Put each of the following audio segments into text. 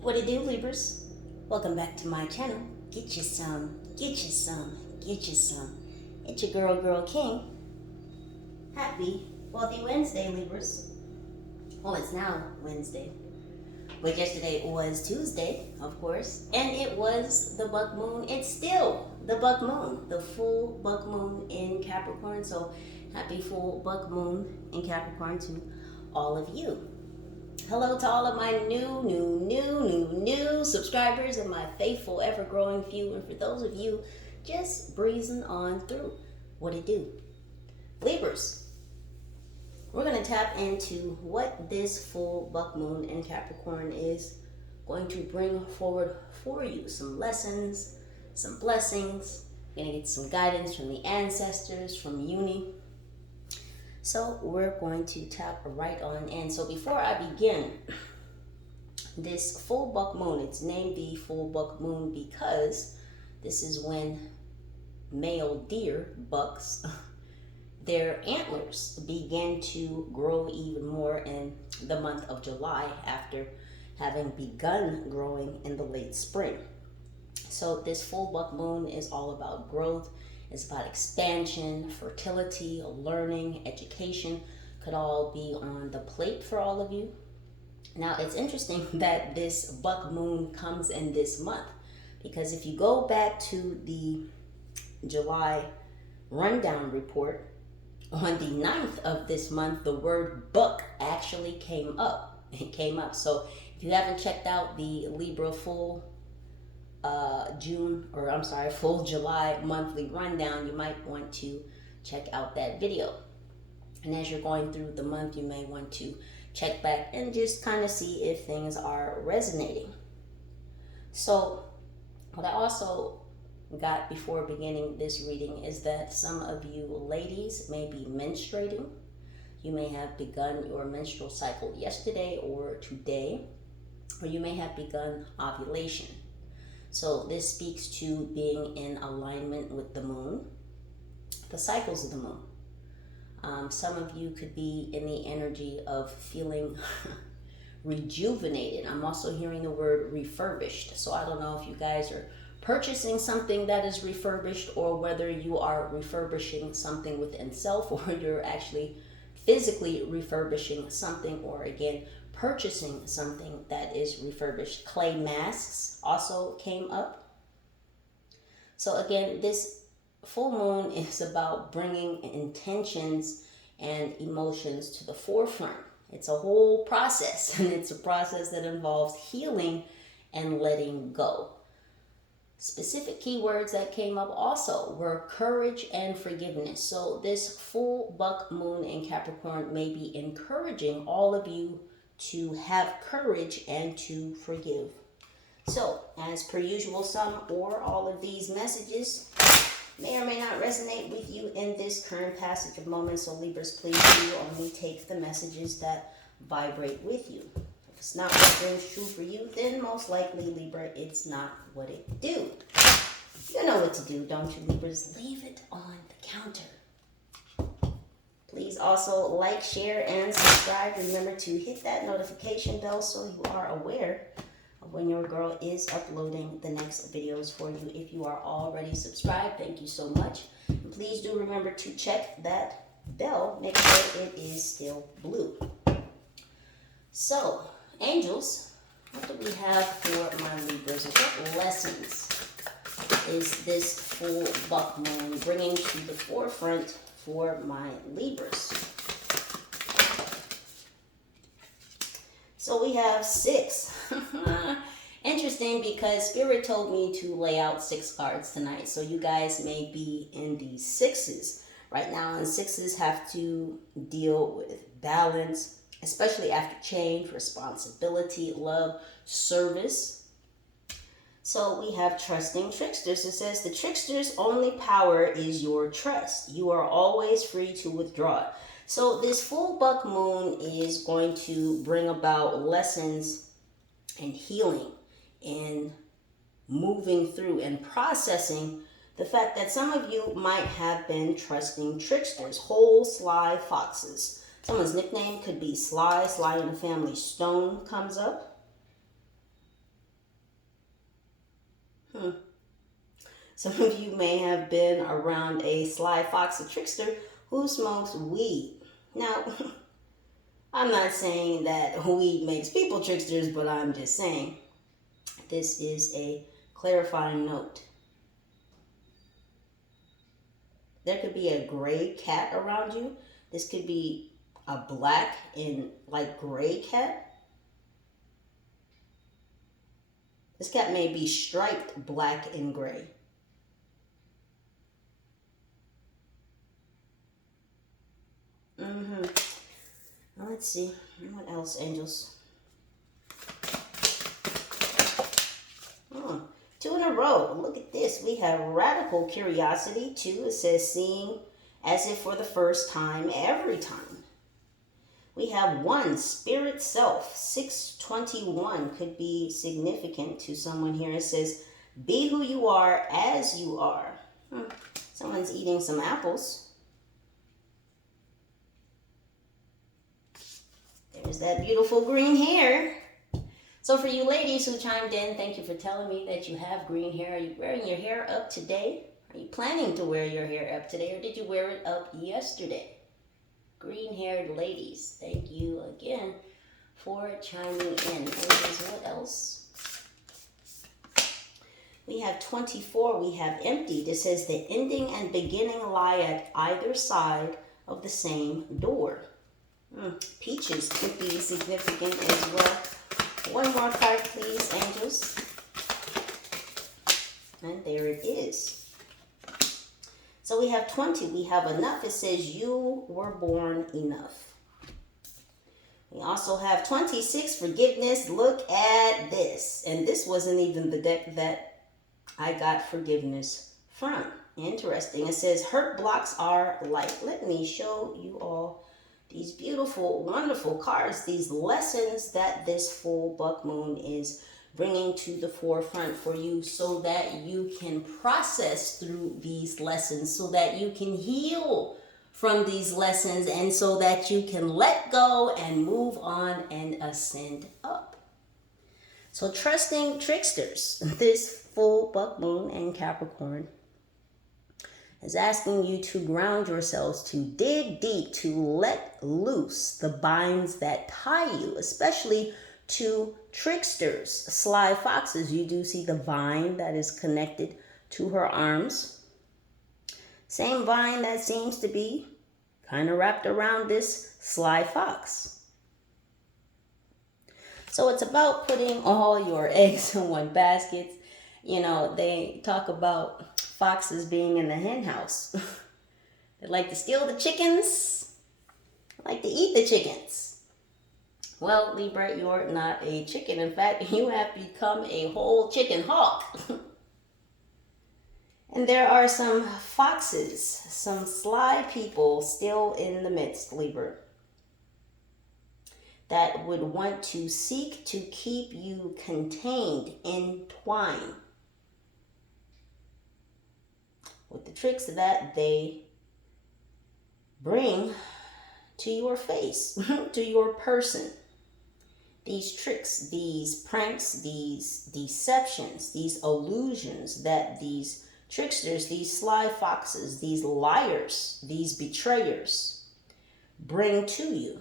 What it do, Libras? Welcome back to my channel. Get you some, get you some, get you some. It's your girl King. Happy Wealthy Wednesday, Libras. Well, it's now Wednesday, but yesterday was Tuesday, of course, and it was the buck moon. It's still the buck moon, the full buck moon in Capricorn. So happy full buck moon in Capricorn to all of you. Hello to all of my new subscribers and my faithful, ever-growing few. And for those of you just breezing on through, what it do? Libras, we're going to tap into what this full buck moon in Capricorn is going to bring forward for you. Some lessons, some blessings. You're going to get some guidance from the ancestors, from uni. So we're going to tap right on in. So before I begin, this full buck moon, it's named the full buck moon because this is when male deer, bucks, their antlers begin to grow even more in the month of July after having begun growing in the late spring. So this full buck moon is all about growth. It's about expansion, fertility, learning, education. Could all be on the plate for all of you. Now, it's interesting that this buck moon comes in this month, because if you go back to the July rundown report, on the 9th of this month, the word buck actually came up. It came up. So if you haven't checked out the Libra full full July monthly rundown, you might want to check out that video. And as you're going through the month, you may want to check back and just kind of see if things are resonating. So what I also got before beginning this reading is that some of you ladies may be menstruating. You may have begun your menstrual cycle yesterday or today, or you may have begun ovulation. So this speaks to being in alignment with the moon, the cycles of the moon. Some of you could be in the energy of feeling rejuvenated. I'm also hearing the word refurbished. So I don't know if you guys are purchasing something that is refurbished, or whether you are refurbishing something within self, or you're actually physically refurbishing something, or again, purchasing something that is refurbished. Clay masks also came up. So again, this full moon is about bringing intentions and emotions to the forefront. It's a whole process, and it's a process that involves healing and letting go. Specific keywords that came up also were courage and forgiveness. So this full buck moon in Capricorn may be encouraging all of you to have courage and to forgive. So, as per usual, some or all of these messages may or may not resonate with you in this current passage of moments. So, Libras, please do only take the messages that vibrate with you. If it's not what rings true for you, then most likely, Libra, it's not what it do. You know what to do, don't you, Libras? Leave it on the counter. Please also like, share, and subscribe. Remember to hit that notification bell so you are aware of when your girl is uploading the next videos for you. If you are already subscribed, thank you so much. And please do remember to check that bell. Make sure it is still blue. So, angels, what do we have for my Libras? What lessons is this full buck moon bringing to the forefront for my Libras? So we have 6. Interesting, because Spirit told me to lay out 6 cards tonight. So you guys may be in the 6s right now. And 6s have to deal with balance, especially after change, responsibility, love, service. So we have trusting tricksters. It says the trickster's only power is your trust. You are always free to withdraw. So this full buck moon is going to bring about lessons and healing and moving through and processing the fact that some of you might have been trusting tricksters, whole sly foxes. Someone's nickname could be Sly. Sly in the family stone comes up. Some of you may have been around a sly fox, a trickster, who smokes weed. Now, I'm not saying that weed makes people tricksters, but I'm just saying this is a clarifying note. There could be a gray cat around you. This could be a black and like gray cat. This cat may be striped black and gray. Let's see. What else, angels? Two in a row. Look at this. We have radical curiosity. 2, it says seeing as if for the first time, every time. We have 1, spirit self. 621 could be significant to someone here. It says, be who you are as you are. Someone's eating some apples. There's that beautiful green hair. So for you ladies who chimed in, thank you for telling me that you have green hair. Are you wearing your hair up today? Are you planning to wear your hair up today, or did you wear it up yesterday? Green-haired ladies, thank you again for chiming in. And what else? We have 24. We have emptied. It says the ending and beginning lie at either side of the same door. Peaches could be significant as well. One more card, please, angels. And there it is. So we have 20. We have enough. It says you were born enough. We also have 26, forgiveness. Look at this. And this wasn't even the deck that I got forgiveness from. Interesting. It says hurt blocks are light. Let me show you all these beautiful, wonderful cards, these lessons that this full buck moon is bringing to the forefront for you so that you can process through these lessons, so that you can heal from these lessons, and so that you can let go and move on and ascend up. So trusting tricksters, this full buck moon and Capricorn is asking you to ground yourselves, to dig deep, to let loose the binds that tie you, especially to tricksters, sly foxes. You do see the vine that is connected to her arms. Same vine that seems to be kind of wrapped around this sly fox. So it's about putting all your eggs in one basket. You know, they talk about foxes being in the hen house. They like to steal the chickens, like to eat the chickens. Well, Libra, you're not a chicken. In fact, you have become a whole chicken hawk. And there are some foxes, some sly people still in the midst, Libra, that would want to seek to keep you contained, entwined with the tricks that they bring to your face, to your person. These tricks, these pranks, these deceptions, these illusions that these tricksters, these sly foxes, these liars, these betrayers bring to you.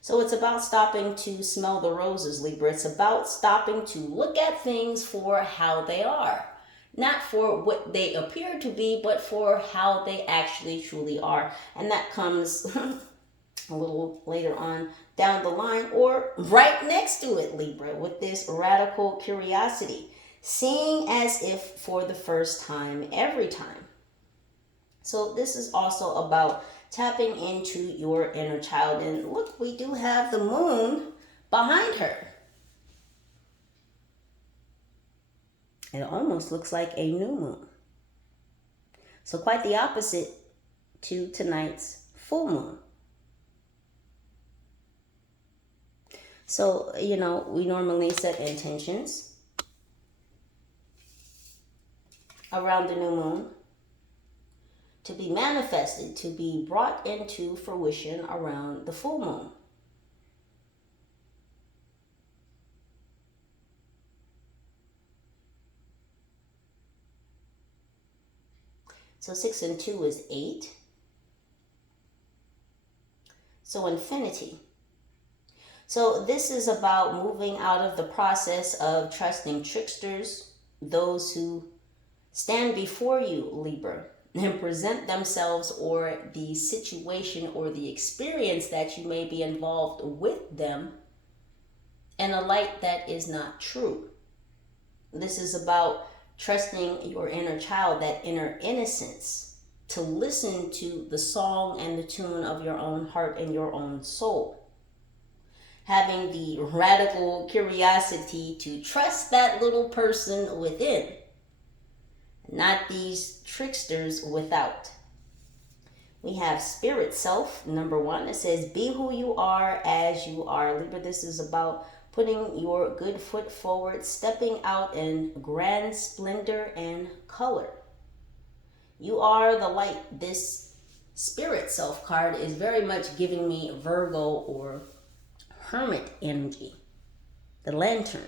So it's about stopping to smell the roses, Libra. It's about stopping to look at things for how they are. Not for what they appear to be, but for how they actually truly are. And that comes a little later on down the line, or right next to it, Libra, with this radical curiosity. Seeing as if for the first time, every time. So this is also about tapping into your inner child. And look, we do have the moon behind her. It almost looks like a new moon. So quite the opposite to tonight's full moon. So, you know, we normally set intentions around the new moon to be manifested, to be brought into fruition around the full moon. So 6 and 2 is 8. So infinity. So this is about moving out of the process of trusting tricksters, those who stand before you, Libra, and present themselves or the situation or the experience that you may be involved with them in a light that is not true. This is about trusting your inner child, that inner innocence, to listen to the song and the tune of your own heart and your own soul. Having the radical curiosity to trust that little person within, not these tricksters without. We have spirit self, number 1. It says, be who you are as you are. Libra, this is about putting your good foot forward, stepping out in grand splendor and color. You are the light. This spirit self card is very much giving me Virgo or hermit energy. The lantern.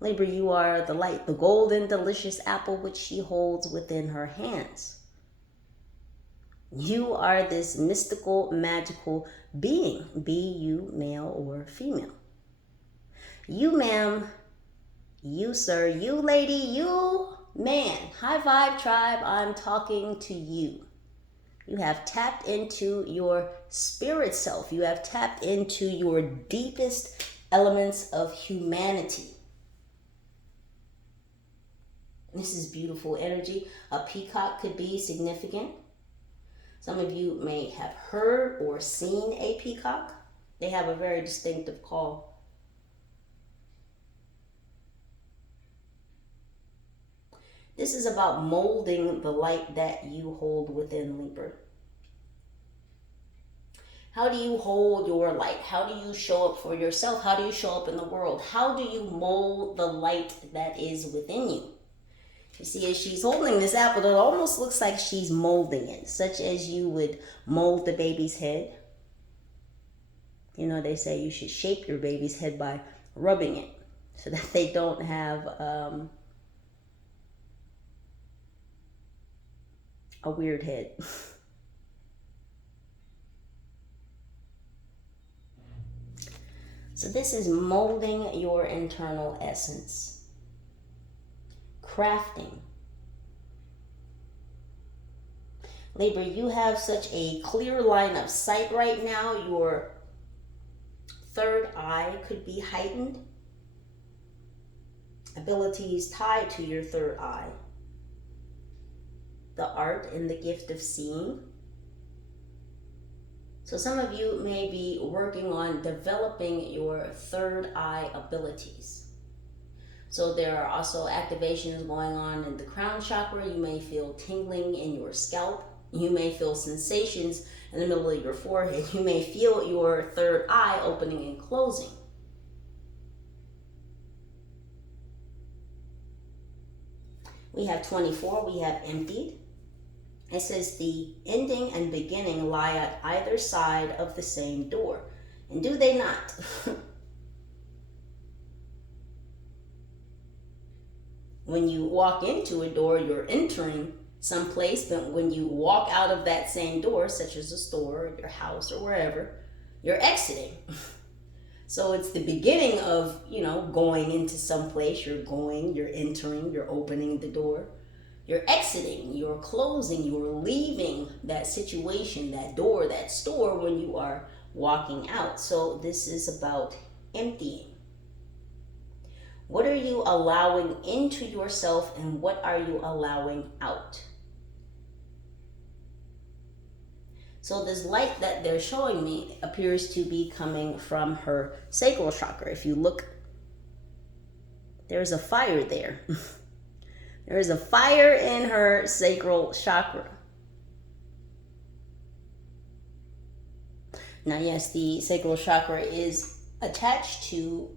Libra, you are the light, the golden, delicious apple which she holds within her hands. You are this mystical, magical being, be you male or female. You, ma'am, you, sir, you, lady, you, man. High vibe tribe, I'm talking to you. You have tapped into your spirit self. You have tapped into your deepest elements of humanity. This is beautiful energy. A peacock could be significant. Some of you may have heard or seen a peacock. They have a very distinctive call. This is about molding the light that you hold within, Libra. How do you hold your light? How do you show up for yourself? How do you show up in the world? How do you mold the light that is within you? You see, as she's holding this apple, it almost looks like she's molding it, such as you would mold the baby's head. You know, they say you should shape your baby's head by rubbing it so that they don't have a weird head. So this is molding your internal essence. Crafting. Libra, you have such a clear line of sight right now. Your third eye could be heightened. Abilities tied to your third eye. The art and the gift of seeing. So some of you may be working on developing your third eye abilities. So there are also activations going on in the crown chakra. You may feel tingling in your scalp. You may feel sensations in the middle of your forehead. You may feel your third eye opening and closing. We have 24. We have emptied. It says the ending and beginning lie at either side of the same door. And do they not? When you walk into a door, you're entering someplace, but when you walk out of that same door, such as a store, or your house, or wherever, you're exiting. So it's the beginning of, going into someplace. You're going, you're entering, you're opening the door. You're exiting, you're closing, you're leaving that situation, that door, that store when you are walking out. So this is about emptying. What are you allowing into yourself and what are you allowing out? So this light that they're showing me appears to be coming from her sacral chakra. If you look, there's a fire there. There is a fire in her sacral chakra. Now, yes, the sacral chakra is attached to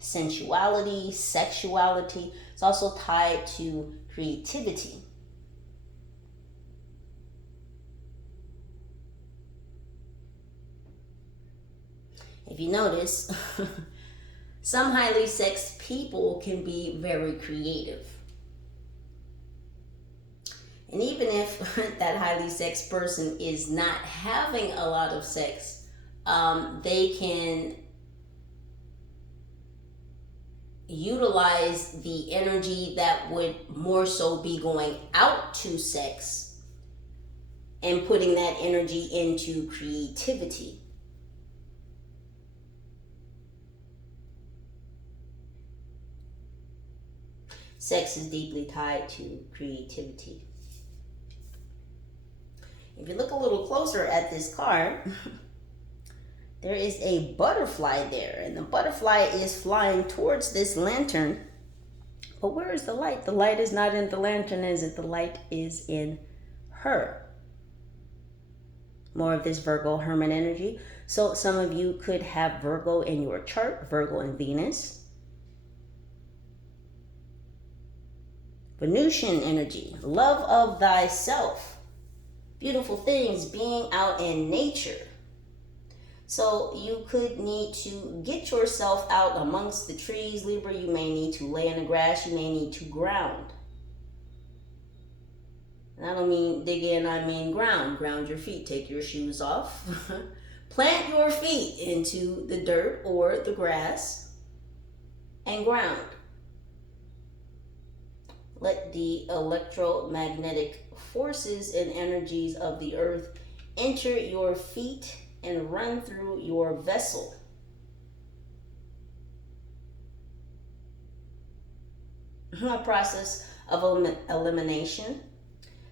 sensuality, sexuality. It's also tied to creativity. If you notice, some highly sexed people can be very creative. And even if that highly sexed person is not having a lot of sex, they can utilize the energy that would more so be going out to sex and putting that energy into creativity. Sex is deeply tied to creativity. If you look a little closer at this card, there is a butterfly there, and the butterfly is flying towards this lantern. But where is the light? The light is not in the lantern, is it? The light is in her. More of this Virgo Hermit energy. So some of you could have Virgo in your chart, Virgo and Venus. Venusian energy, love of thyself. Beautiful things, being out in nature. So you could need to get yourself out amongst the trees, Libra. You may need to lay in the grass. You may need to ground. And I don't mean dig in, I mean ground. Ground your feet. Take your shoes off. Plant your feet into the dirt or the grass and ground. Let the electromagnetic forces and energies of the earth enter your feet and run through your vessel. A process of elimination.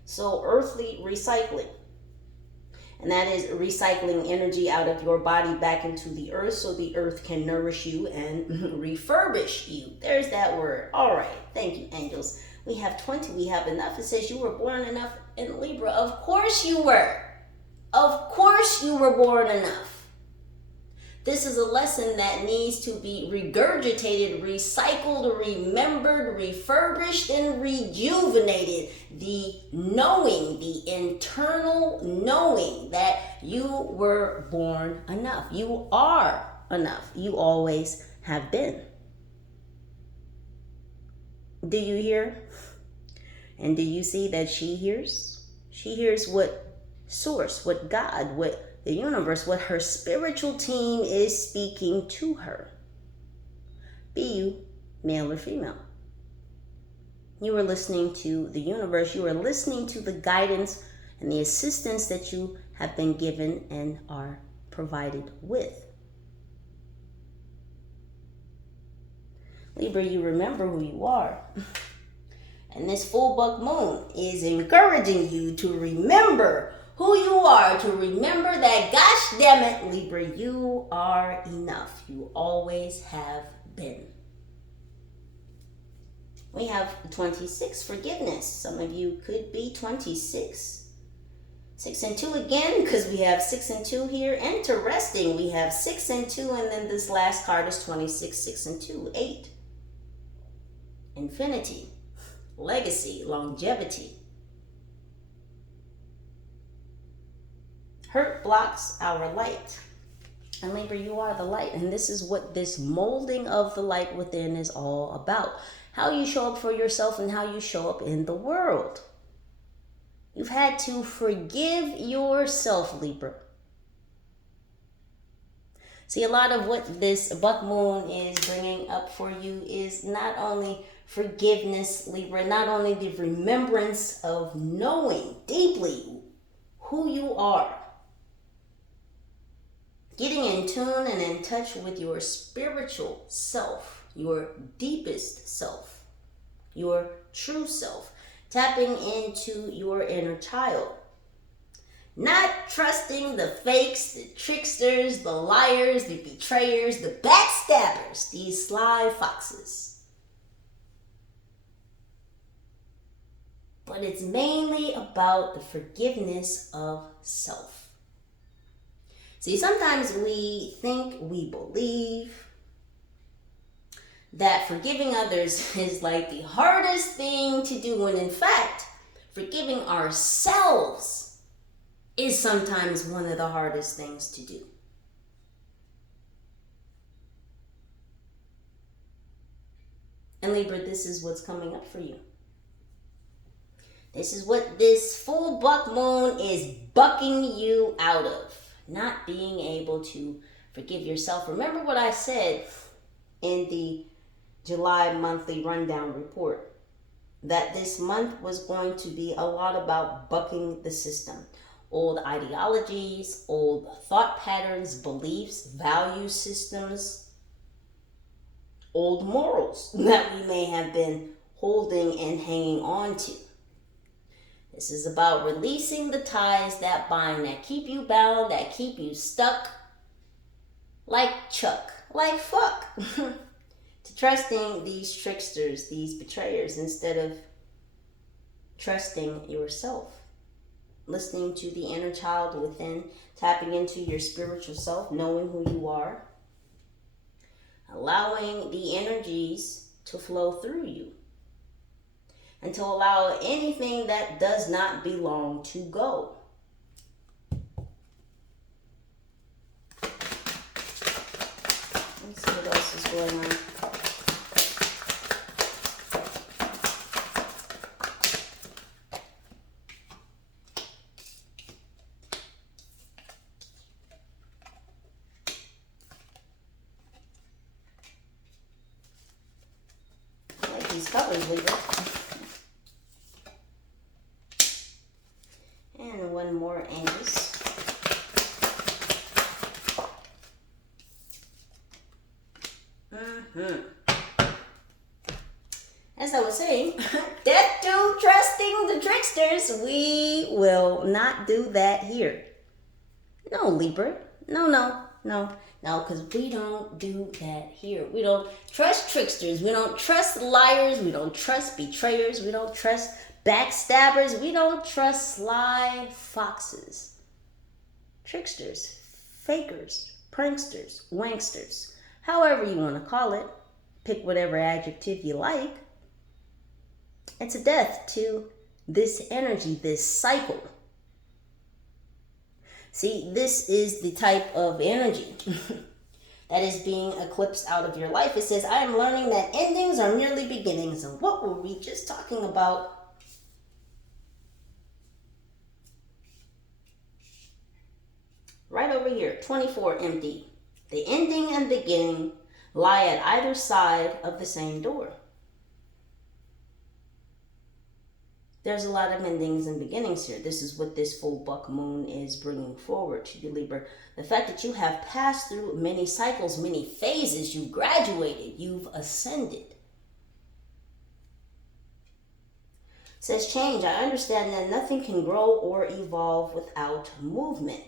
So earthly recycling. And that is recycling energy out of your body back into the earth so the earth can nourish you and refurbish you. There's that word. All right. Thank you, angels. We have 20. We have enough. It says you were born enough in Libra. Of course you were. Of course you were born enough. This is a lesson that needs to be regurgitated, recycled, remembered, refurbished, and rejuvenated. The knowing, the internal knowing that you were born enough. You are enough. You always have been. Do you hear? And do you see that she hears? She hears what Source, what God, what the universe, what her spiritual team is speaking to her. Be you male or female? You are listening to the universe. You are listening to the guidance and the assistance that you have been given and are provided with. Libra, you remember who you are. And this full buck moon is encouraging you to remember who you are, to remember that, gosh damn it, Libra, you are enough. You always have been. We have 26, forgiveness. Some of you could be 26. 6 and 2 again, because we have 6 and 2 here. Interesting. We have 6 and 2, and then this last card is 26, 6 and 2, 8. Infinity, legacy, longevity. Hurt blocks our light. And Libra, you are the light. And this is what this molding of the light within is all about. How you show up for yourself and how you show up in the world. You've had to forgive yourself, Libra. See, a lot of what this buck moon is bringing up for you is not only forgiveness, Libra, not only the remembrance of knowing deeply who you are. Getting in tune and in touch with your spiritual self, your deepest self, your true self. Tapping into your inner child. Not trusting the fakes, the tricksters, the liars, the betrayers, the backstabbers, these sly foxes. But it's mainly about the forgiveness of self. See, sometimes we think, we believe that forgiving others is like the hardest thing to do, when in fact, forgiving ourselves is sometimes one of the hardest things to do. And Libra, this is what's coming up for you. This is what this full buck moon is bucking you out of. Not being able to forgive yourself. Remember what I said in the July monthly rundown report, that this month was going to be a lot about bucking the system. Old ideologies, old thought patterns, beliefs, value systems, old morals that we may have been holding and hanging on to. This is about releasing the ties that bind, that keep you bound, that keep you stuck, like Chuck, like fuck. To trusting these tricksters, these betrayers, instead of trusting yourself. Listening to the inner child within, tapping into your spiritual self, knowing who you are. Allowing the energies to flow through you. And to allow anything that does not belong to go. Let's see what else is going on. I like these colors, Libra. And one more Angels. As I was saying, death to trusting the tricksters. We will not do that here. No, Libra. No, because we don't do that here. We don't trust tricksters. We don't trust liars. We don't trust betrayers. We don't trust backstabbers. We don't trust sly foxes. Tricksters, fakers, pranksters, wanksters, however you want to call it. Pick whatever adjective you like. It's a death to this energy, this cycle. See, this is the type of energy that is being eclipsed out of your life. It says, I am learning that endings are merely beginnings. And what were we just talking about? Right over here, 24 empty. The ending and beginning lie at either side of the same door. There's a lot of endings and beginnings here. This is what this full buck moon is bringing forward to you, Libra. The fact that you have passed through many cycles, many phases. You've graduated. You've ascended. It says change. I understand that nothing can grow or evolve without movement.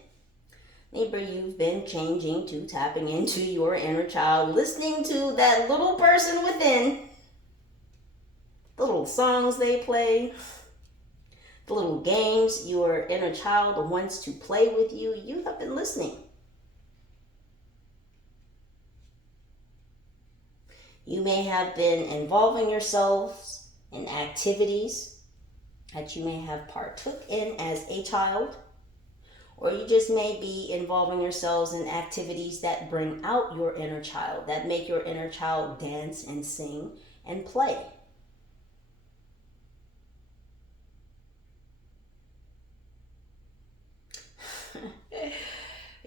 Libra, you've been changing to tapping into your inner child, listening to that little person within, the little songs they play, the little games your inner child wants to play with you. You have been listening. You may have been involving yourselves in activities that you may have partook in as a child, or you just may be involving yourselves in activities that bring out your inner child, that make your inner child dance and sing and play.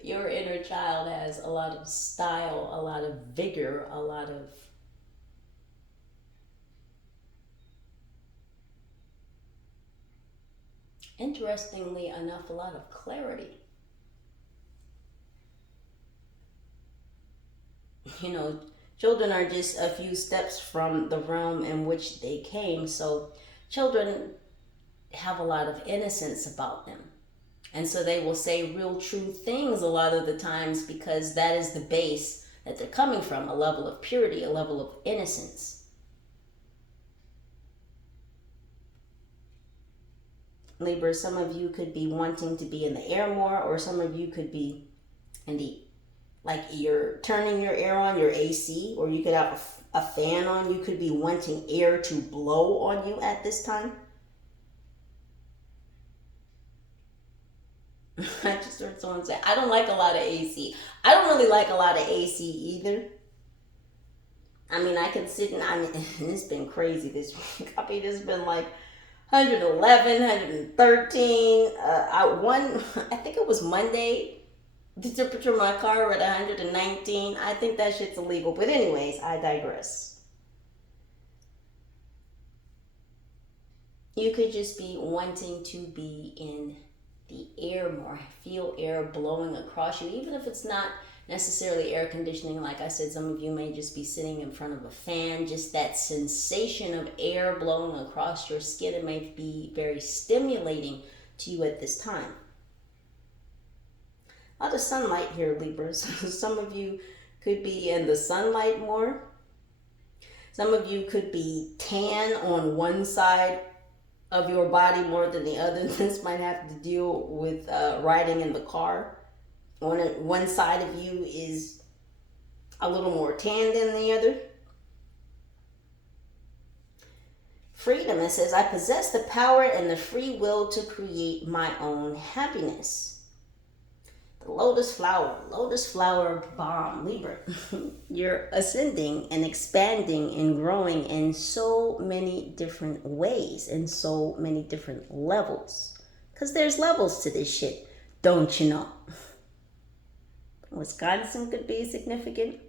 Your inner child has a lot of style, a lot of vigor, a lot of interestingly enough, a lot of clarity. You know, children are just a few steps from the realm in which they came, so children have a lot of innocence about them. And so they will say real true things a lot of the times because that is the base that they're coming from, a level of purity, a level of innocence. Libra, some of you could be wanting to be in the air more, or some of you could be in the, like you're turning your air on, your AC, or you could have a fan on. You could be wanting air to blow on you at this time. I just heard someone say, I don't like a lot of AC. I don't really like a lot of AC either. I mean, I can sit and it's been crazy this week. I mean, it's been like, 111, 113. I think it was Monday. The temperature of my car at 119. I think that shit's illegal. But anyways, I digress. You could just be wanting to be in the air more. Feel air blowing across you. Even if it's not necessarily air conditioning. Like I said, some of you may just be sitting in front of a fan. Just that sensation of air blowing across your skin. It may be very stimulating to you at this time. A lot of sunlight here, Libras. Some of you could be in the sunlight more. Some of you could be tan on one side of your body more than the other. This might have to deal with riding in the car. One side of you is a little more tan than the other. Freedom, it says, I possess the power and the free will to create my own happiness. The lotus flower bomb, Libra. You're ascending and expanding and growing in so many different ways, in so many different levels. Because there's levels to this shit, don't you know? Wisconsin could be significant.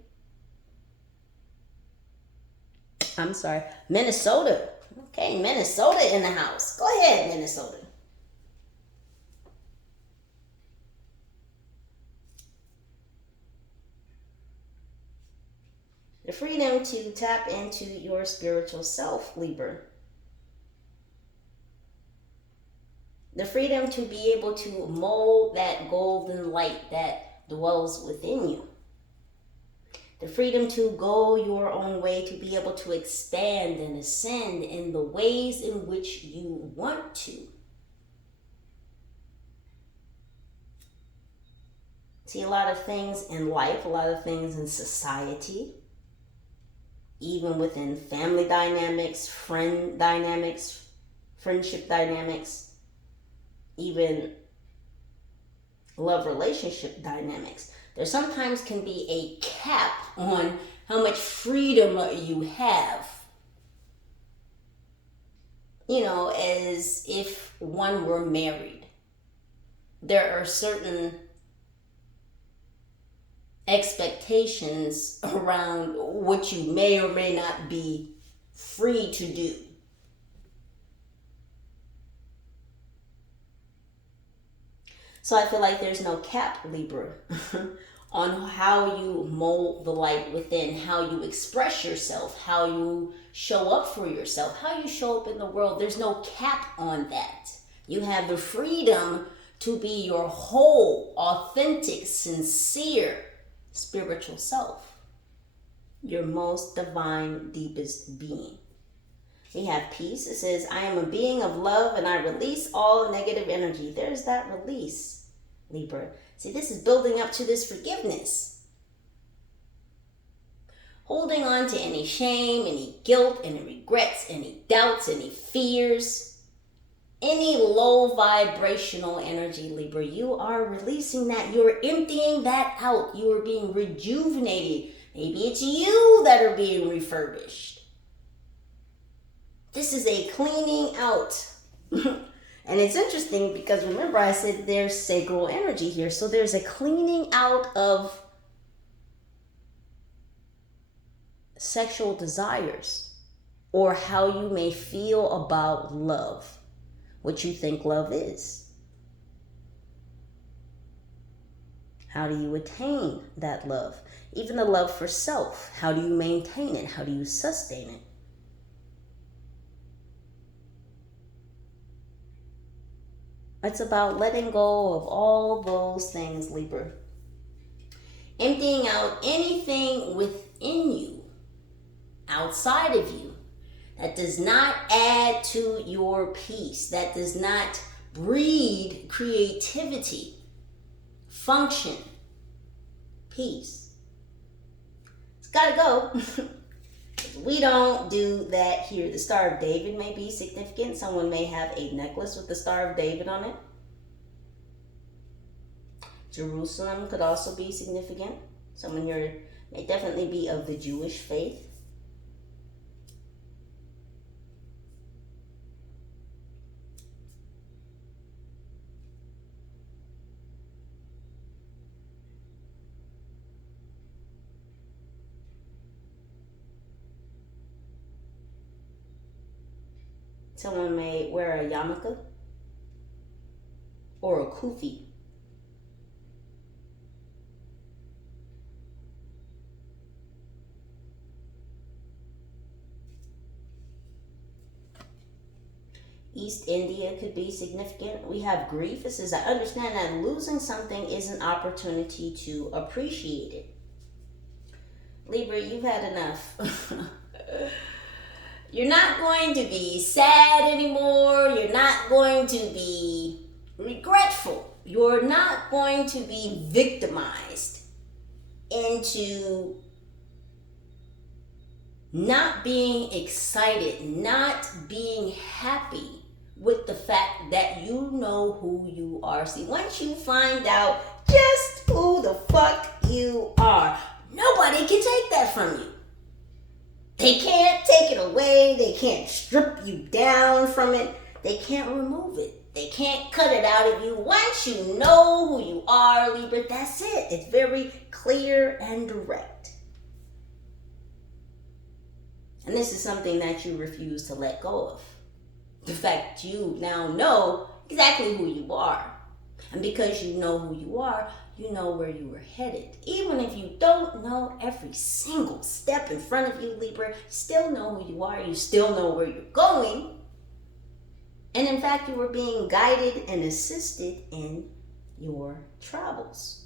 I'm sorry, Minnesota. Okay, Minnesota in the house. Go ahead, Minnesota. The freedom to tap into your spiritual self, Libra. The freedom to be able to mold that golden light that dwells within you. The freedom to go your own way, to be able to expand and ascend in the ways in which you want to. See, a lot of things in life, a lot of things in society, even within family dynamics, friend dynamics, friendship dynamics, even love relationship dynamics. There sometimes can be a cap on how much freedom you have. You know, as if one were married. There are certain expectations around what you may or may not be free to do. So I feel like there's no cap, Libra, on how you mold the light within, how you express yourself, how you show up for yourself, how you show up in the world. There's no cap on that. You have the freedom to be your whole, authentic, sincere, spiritual self. Your most divine, deepest being. We have peace. It says, I am a being of love and I release all negative energy. There's that release, Libra. See, this is building up to this forgiveness. Holding on to any shame, any guilt, any regrets, any doubts, any fears, any low vibrational energy, Libra. You are releasing that. You're emptying that out. You are being rejuvenated. Maybe it's you that are being refurbished. This is a cleaning out. And it's interesting because remember I said there's sacral energy here. So there's a cleaning out of sexual desires or how you may feel about love, what you think love is. How do you attain that love? Even the love for self. How do you maintain it? How do you sustain it? It's about letting go of all those things, Libra. Emptying out anything within you, outside of you, that does not add to your peace, that does not breed creativity, function, peace. It's got to go. We don't do that here. The Star of David may be significant. Someone may have a necklace with the Star of David on it. Jerusalem could also be significant. Someone here may definitely be of the Jewish faith. Someone may wear a yarmulke or a kufi. East India could be significant. We have grief. It says, I understand that losing something is an opportunity to appreciate it. Libra, you've had enough. You're not going to be sad anymore. You're not going to be regretful. You're not going to be victimized into not being excited, not being happy with the fact that you know who you are. See, once you find out just who the fuck you are, nobody can take that from you. They can't take it away. They can't strip you down from it. They can't remove it. They can't cut it out of you. Once you know who you are, Libra, that's it. It's very clear and direct. And this is something that you refuse to let go of. The fact you now know exactly who you are. And because you know who you are, you know where you were headed. Even if you don't know every single step in front of you, Libra, you still know who you are. You still know where you're going. And in fact, you were being guided and assisted in your travels.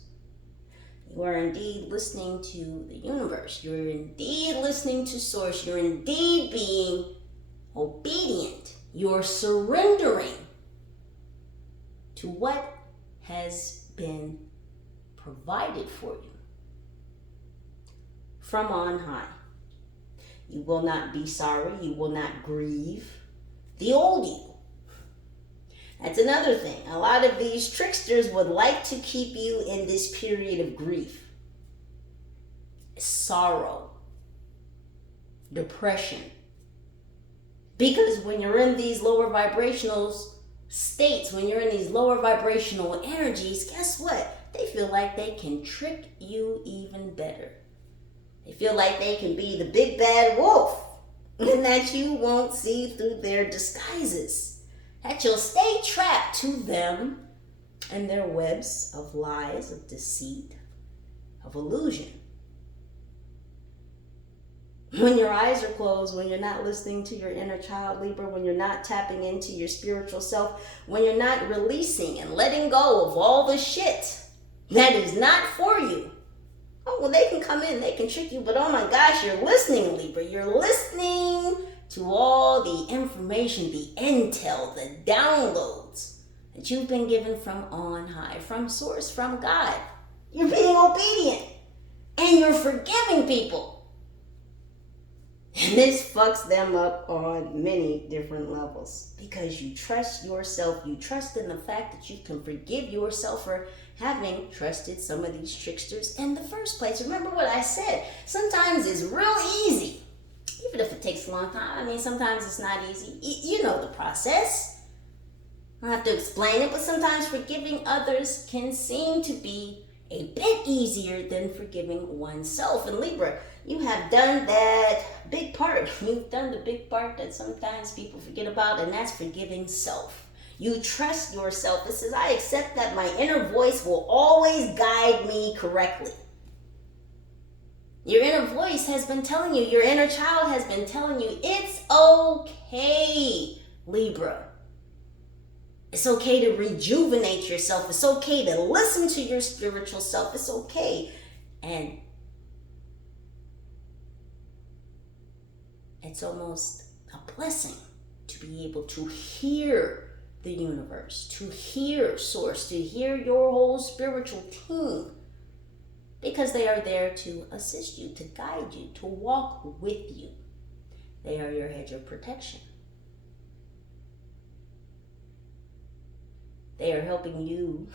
You are indeed listening to the universe. You're indeed listening to Source. You're indeed being obedient. You're surrendering to what has been provided for you from on high. You will not be sorry. You will not grieve the old you. That's another thing. A lot of these tricksters would like to keep you in this period of grief, sorrow, depression. Because when you're in these lower vibrational states, when you're in these lower vibrational energies, guess what? They feel like they can trick you even better. They feel like they can be the big bad wolf and that you won't see through their disguises. That you'll stay trapped to them and their webs of lies, of deceit, of illusion. When your eyes are closed, when you're not listening to your inner child, Libra, when you're not tapping into your spiritual self, when you're not releasing and letting go of all the shit that is not for you. Oh, well, they can come in, they can trick you, but oh my gosh, you're listening, Libra. You're listening to all the information, the intel, the downloads that you've been given from on high, from Source, from God. You're being obedient and you're forgiving people. And this fucks them up on many different levels because you trust yourself. You trust in the fact that you can forgive yourself for having trusted some of these tricksters in the first place. Remember what I said. Sometimes it's real easy, even if it takes a long time. I mean, sometimes it's not easy. You know the process. I don't have to explain it, but sometimes forgiving others can seem to be a bit easier than forgiving oneself. And Libra, you have done that big part. You've done the big part that sometimes people forget about, and that's forgiving self. You trust yourself. It says, I accept that my inner voice will always guide me correctly. Your inner voice has been telling you, your inner child has been telling you, it's okay, Libra. It's okay to rejuvenate yourself. It's okay to listen to your spiritual self. It's okay. And it's almost a blessing to be able to hear the universe, to hear Source, to hear your whole spiritual team. Because they are there to assist you, to guide you, to walk with you. They are your hedge of protection. They are helping you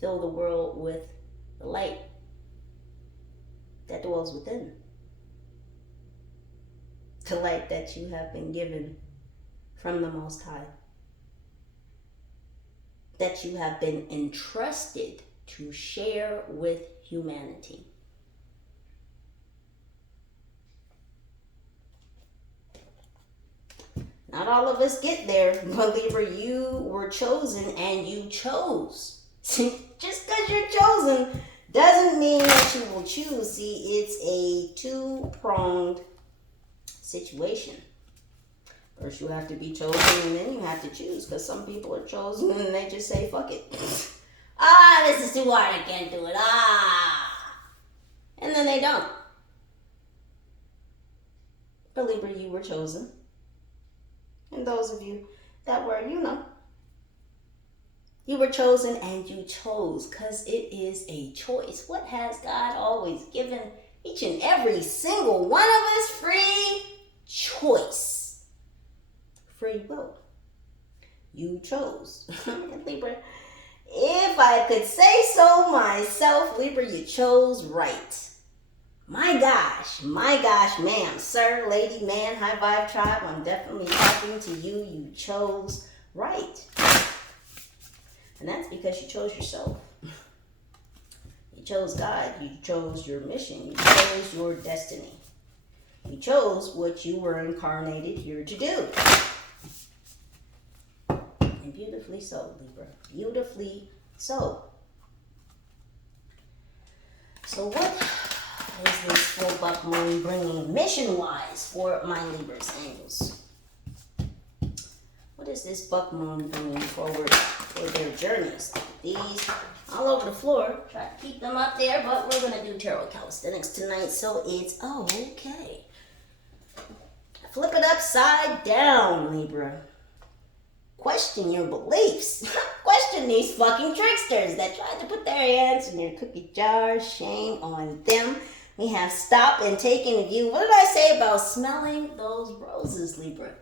fill the world with the light that dwells within. The light that you have been given from the Most High. That you have been entrusted to share with humanity. Not all of us get there, but Libra, you were chosen and you chose. Just because you're chosen doesn't mean that you will choose. See, it's a two-pronged situation. First, you have to be chosen, and then you have to choose, because some people are chosen and they just say, fuck it. This is too hard, I can't do it. And then they don't. But Libra, you were chosen. And those of you that were, you were chosen and you chose, because it is a choice. What has God always given each and every single one of us? Free choice. Free will. You chose. Libra, if I could say so myself, Libra, you chose right. My gosh, ma'am, sir, lady, man, high vibe tribe, I'm definitely talking to you. You chose right. And that's because you chose yourself. You chose God. You chose your mission. You chose your destiny. You chose what you were incarnated here to do. And beautifully so, Libra. Beautifully so. So what is this full buck moon bringing mission-wise for my Libra's angels? What is this buck moon bringing forward for their journeys? These all over the floor. Try to keep them up there, but we're going to do tarot calisthenics tonight, so it's okay. Flip it upside down, Libra. Question your beliefs. Question these fucking tricksters that tried to put their hands in your cookie jar. Shame on them. We have stopped and taken a view. What did I say about smelling those roses, Libra?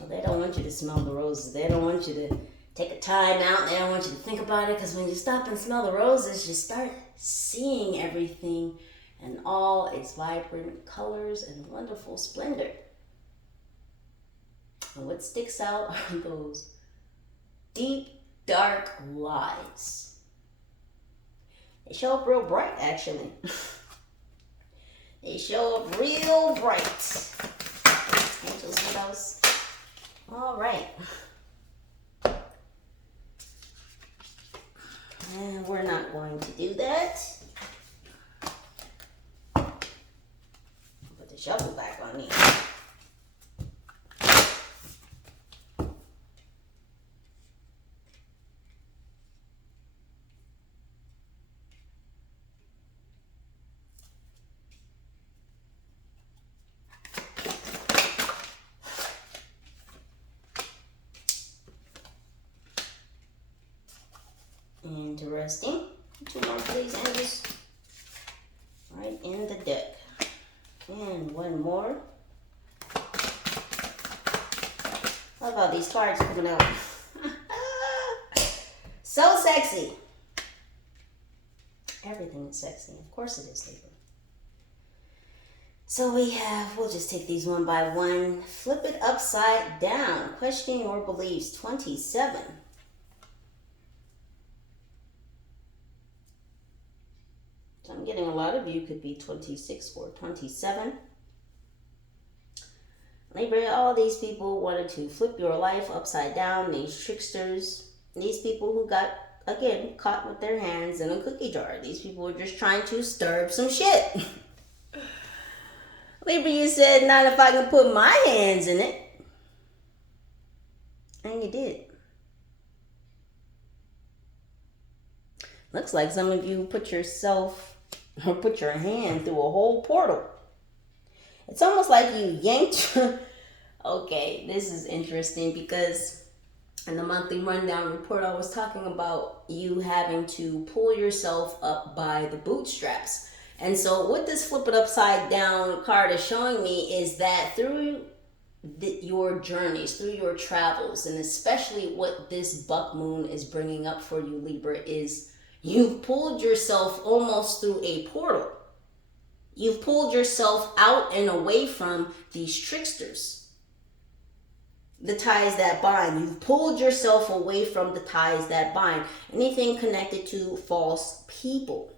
Well, they don't want you to smell the roses. They don't want you to take a time out. They don't want you to think about it, because when you stop and smell the roses, you start seeing everything in all its vibrant colors and wonderful splendor. And what sticks out are those deep, dark lies. They show up real bright, actually. They show up real bright. Angels, what else? All right. And we're not going to do that. Put the shovel back on me. Interesting. Two more, please, angels. Right in the deck. And one more. Love how these cards are coming out. So sexy. Everything is sexy. Of course it is, Libra. So we'll just take these one by one. Flip it upside down. Question your beliefs. 27. So I'm getting a lot of you could be 26 or 27. Libra, all these people wanted to flip your life upside down. These tricksters, these people who got, again, caught with their hands in a cookie jar. These people were just trying to stir up some shit. Libra, you said, not if I can put my hands in it. And you did. Looks like some of you put your hand through a whole portal. It's almost like you yanked. Okay, this is interesting, because in the monthly rundown report, I was talking about you having to pull yourself up by the bootstraps. And so what this flip it upside down card is showing me is that through your journeys, through your travels, and especially what this buck moon is bringing up for you, Libra, is you've pulled yourself almost through a portal. You've pulled yourself out and away from these tricksters. The ties that bind. You've pulled yourself away from the ties that bind. Anything connected to false people.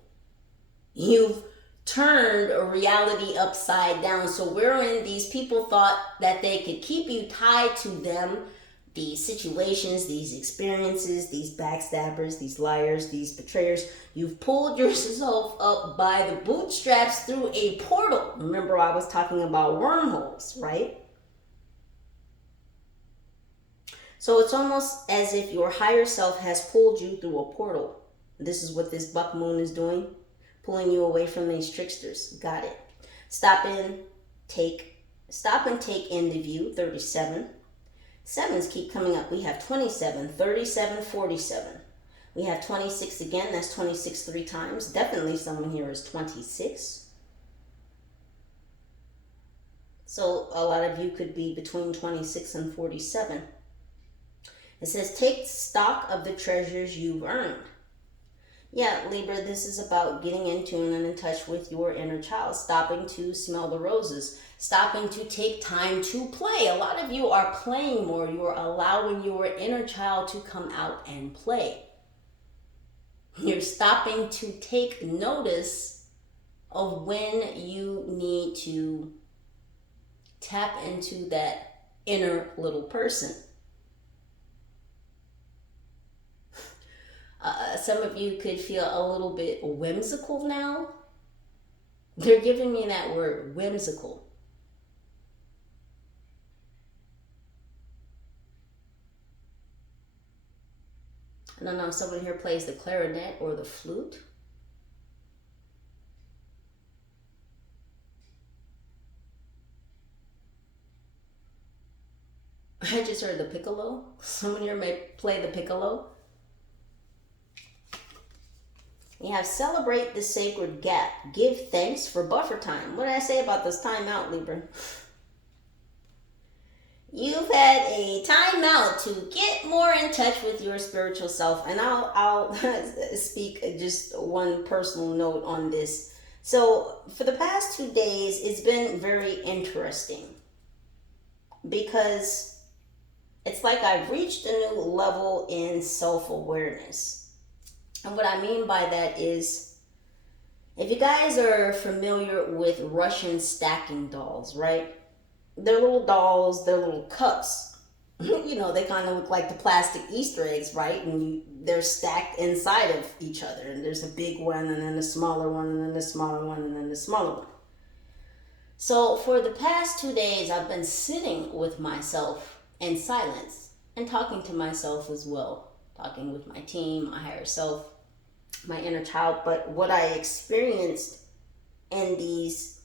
You've turned reality upside down. So wherein these people thought that they could keep you tied to them, these situations, these experiences, these backstabbers, these liars, these betrayers, you've pulled yourself up by the bootstraps through a portal. Remember, I was talking about wormholes, right? So it's almost as if your higher self has pulled you through a portal. This is what this buck moon is doing, pulling you away from these tricksters. Got it. Stop and take in the view. 37. Sevens keep coming up. We have 27, 37, 47. We have 26 again. That's 26 3 times. Definitely someone here is 26. So a lot of you could be between 26 and 47. It says, take stock of the treasures you've earned. Yeah, Libra, this is about getting in tune and in touch with your inner child, stopping to smell the roses, stopping to take time to play. A lot of you are playing more. You're allowing your inner child to come out and play. You're stopping to take notice of when you need to tap into that inner little person. Some of you could feel a little bit whimsical now. They're giving me that word, whimsical. I don't know if someone here plays the clarinet or the flute. I just heard the piccolo. Someone here may play the piccolo. We have celebrate the sacred gap. Give thanks for buffer time. What did I say about this timeout, Libra? You've had a timeout to get more in touch with your spiritual self. And I'll speak just one personal note on this. So for the past 2 days, it's been very interesting because it's like I've reached a new level in self-awareness. And what I mean by that is, if you guys are familiar with Russian stacking dolls, right? They're little dolls, they're little cups. You know, they kind of look like the plastic Easter eggs, right? And they're stacked inside of each other. And there's a big one, and then a smaller one, and then a smaller one, and then the smaller one. So for the past 2 days, I've been sitting with myself in silence and talking to myself as well. Talking with my team, my higher self, my inner child. But what I experienced in these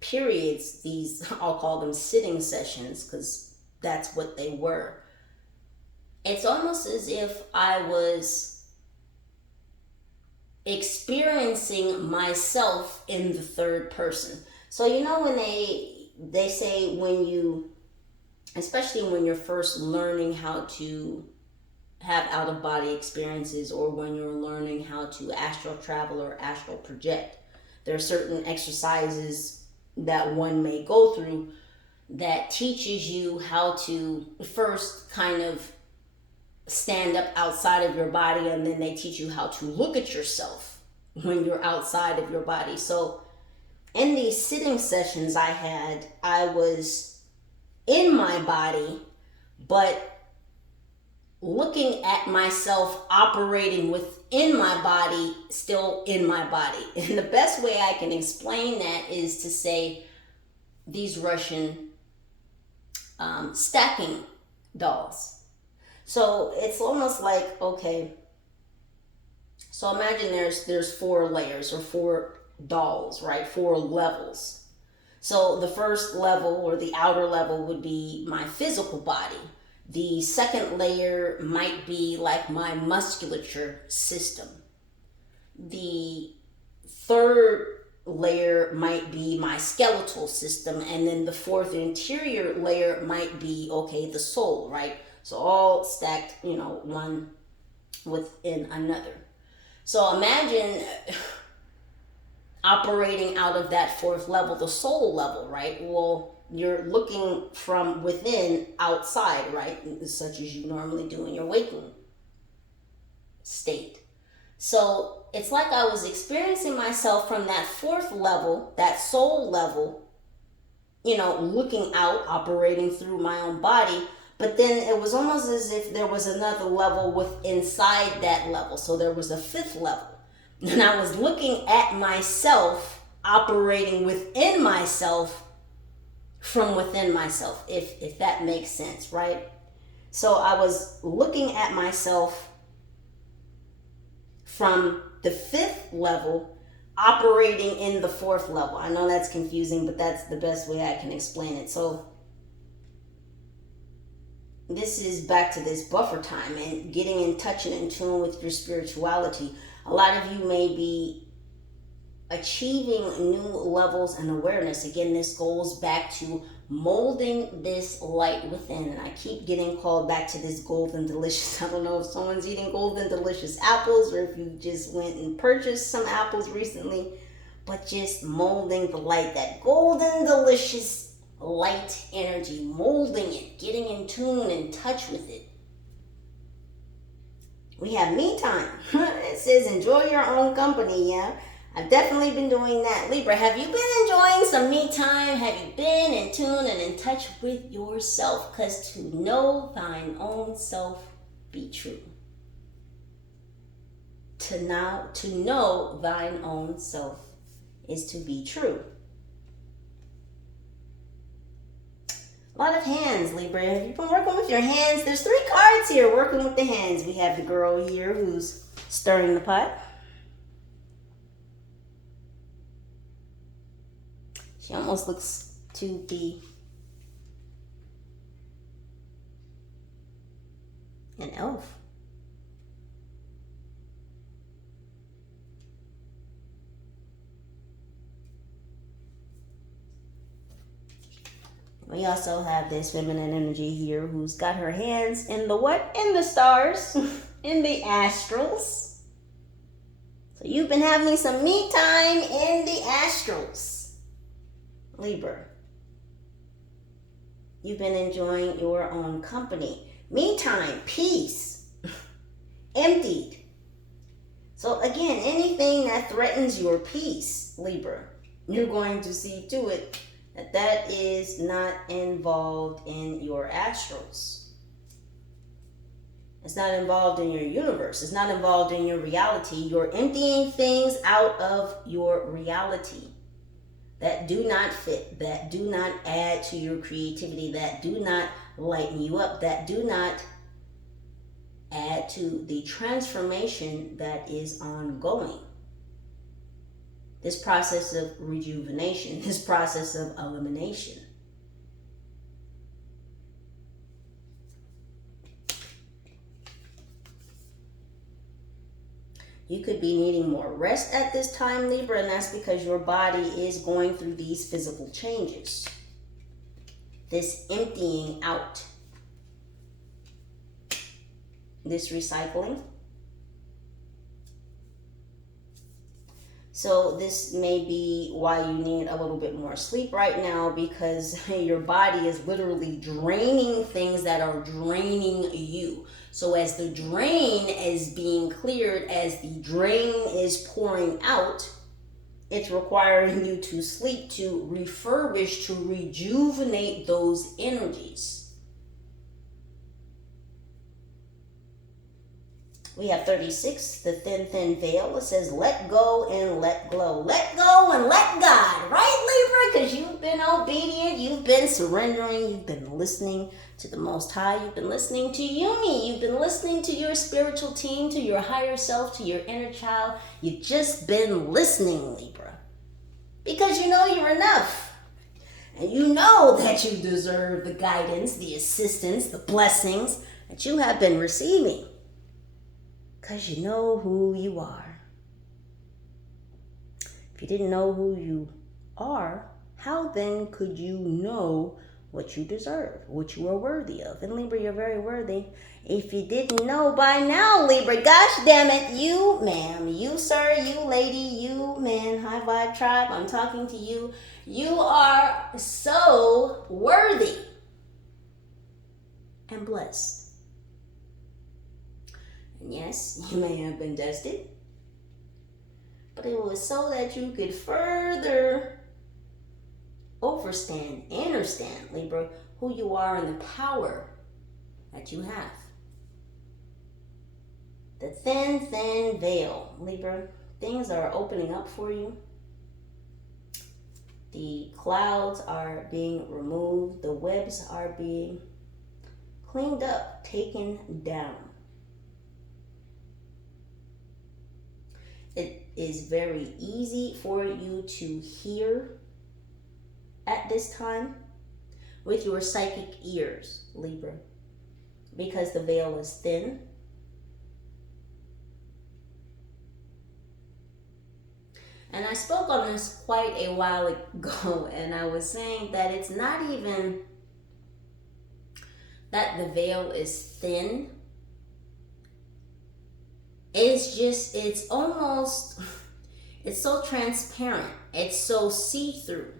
periods, these, I'll call them sitting sessions, because that's what they were. It's almost as if I was experiencing myself in the third person. So you know when they say when you, especially when you're first learning how to have out-of-body experiences, or when you're learning how to astral travel or astral project, there are certain exercises that one may go through that teaches you how to first kind of stand up outside of your body, and then they teach you how to look at yourself when you're outside of your body. So in these sitting sessions I was in my body, but looking at myself operating within my body, still in my body. And the best way I can explain that is to say these Russian stacking dolls. So it's almost like, okay, so imagine there's 4 layers or 4 dolls, right? 4 levels. So the first level, or the outer level, would be my physical body. The second layer might be like my musculature system. The third layer might be my skeletal system. And then the fourth interior layer might be, okay, the soul, right? So all stacked, you know, one within another. So imagine operating out of that 4th level, the soul level, right? Well, you're looking from within outside, right? Such as you normally do in your waking state. So it's like I was experiencing myself from that fourth level, that soul level, you know, looking out, operating through my own body. But then it was almost as if there was another level inside that level. So there was a fifth level. And I was looking at myself, operating within myself, from within myself, if that makes sense, right? So I was looking at myself from the fifth level, operating in the fourth level. I know that's confusing, but that's the best way I can explain it. So this is back to this buffer time and getting in touch and in tune with your spirituality. A lot of you may be achieving new levels and awareness. Again, this goes back to molding this light within. And I keep getting called back to this golden delicious. I don't know if someone's eating golden delicious apples or if you just went and purchased some apples recently, but just molding the light, that golden delicious light energy, molding it, getting in tune, in touch with it. We have me time. It says enjoy your own company, yeah? I've definitely been doing that. Libra, have you been enjoying some me time? Have you been in tune and in touch with yourself? Because to know thine own self be true. To know thine own self is to be true. A lot of hands, Libra. Have you been working with your hands? There's 3 cards here working with the hands. We have the girl here who's stirring the pot. She almost looks to be an elf. We also have this feminine energy here who's got her hands in the what? In the stars, in the astrals. So you've been having some me time in the astrals. Libra, you've been enjoying your own company. Me time, peace, emptied. So again, anything that threatens your peace, Libra, you're going to see to it that that is not involved in your astrals. It's not involved in your universe. It's not involved in your reality. You're emptying things out of your reality that do not fit, that do not add to your creativity, that do not lighten you up, that do not add to the transformation that is ongoing. This process of rejuvenation, this process of elimination. You could be needing more rest at this time, Libra, and that's because your body is going through these physical changes. This emptying out. This recycling. So this may be why you need a little bit more sleep right now, because your body is literally draining things that are draining you. So as the drain is being cleared, as the drain is pouring out, it's requiring you to sleep, to refurbish, to rejuvenate those energies. We have 36, the thin veil. It says, let go and let glow. Let go and let God, right, Libra? Because you've been obedient, you've been surrendering, you've been listening to the Most High, you've been listening to Yumi, you've been listening to your spiritual team, to your higher self, to your inner child. You've just been listening, Libra. Because you know you're enough. And you know that you deserve the guidance, the assistance, the blessings that you have been receiving. Because you know who you are. If you didn't know who you are, how then could you know what you deserve, what you are worthy of? And Libra, you're very worthy. If you didn't know by now, Libra, gosh damn it, you ma'am, you sir, you lady, you man, high vibe tribe, I'm talking to you. You are so worthy and blessed. Yes, you may have been tested. but it was so that you could further understand, Libra, who you are and the power that you have. The thin, thin veil, Libra. Things are opening up for you. The clouds are being removed. The webs are being cleaned up, taken down. It is very easy for you to hear at this time with your psychic ears, Libra, because the veil is thin. And I spoke on this quite a while ago, and I was saying that it's not even that the veil is thin. It's just, it's so transparent. It's so see-through.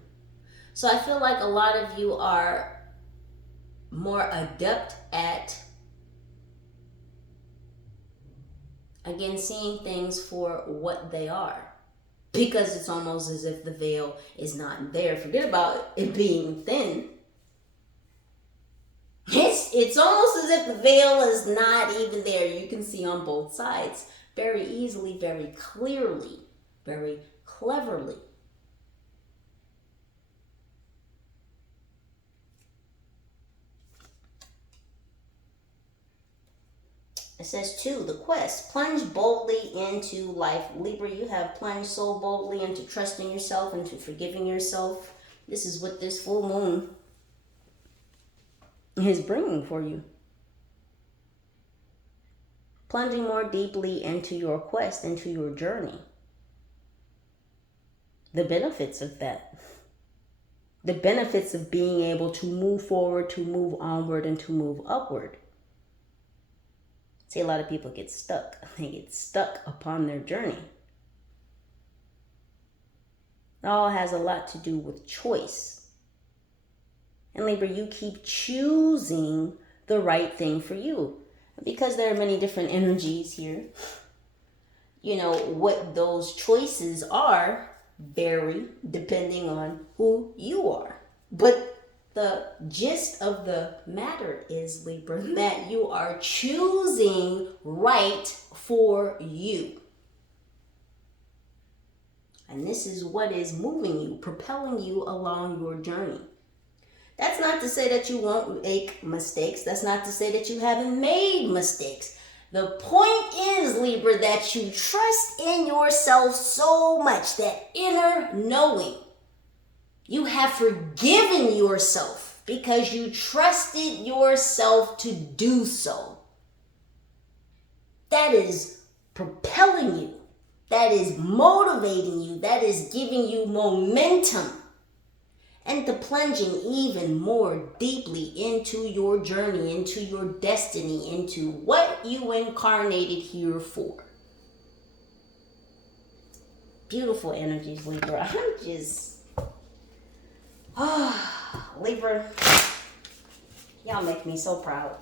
So I feel like a lot of you are more adept at, again, seeing things for what they are. Because it's almost as if the veil is not there. Forget about it being thin. It's almost as if the veil is not even there. You can see on both sides very easily, very clearly, very cleverly. It says 2, the quest. Plunge boldly into life. Libra, you have plunged so boldly into trusting yourself, into forgiving yourself. This is what this full moon is bringing for you. Plunging more deeply into your quest, into your journey. The benefits of that. The benefits of being able to move forward, to move onward, and to move upward. See, a lot of people get stuck. They get stuck upon their journey. It all has a lot to do with choice. And Libra, you keep choosing the right thing for you. Because there are many different energies here. You know, what those choices are vary depending on who you are. But the gist of the matter is, Libra, that you are choosing right for you. And this is what is moving you, propelling you along your journey. That's not to say that you won't make mistakes. That's not to say that you haven't made mistakes. The point is, Libra, that you trust in yourself so much, that inner knowing. You have forgiven yourself because you trusted yourself to do so. That is propelling you. That is motivating you. That is giving you momentum. And to plunging even more deeply into your journey, into your destiny, into what you incarnated here for. Beautiful energies, Libra. I'm just... Libra, y'all make me so proud.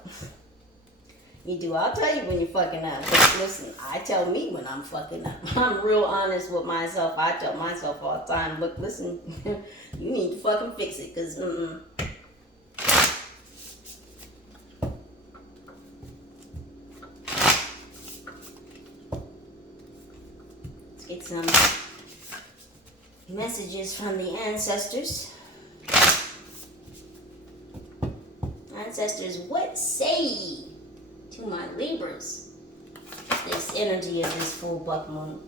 You do. I'll tell you when you're fucking up. But listen, I tell me when I'm fucking up. I'm real honest with myself. I tell myself all the time, look, listen, you need to fucking fix it, because, Let's get some messages from the ancestors. Ancestors, what say ye to my Libras? This energy of this full buck moon.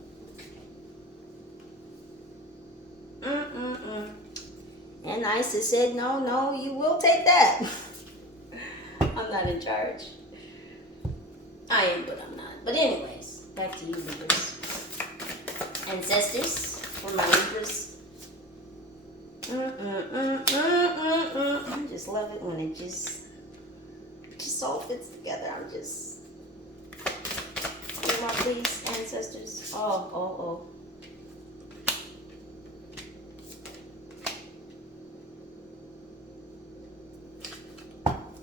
And Isis said, no, you will take that. I'm not in charge. I am, but I'm not. But anyways, back to you, Libras. Ancestors, for my Libras. I just love it when it just all fits together. I'm just, my please, ancestors. Oh.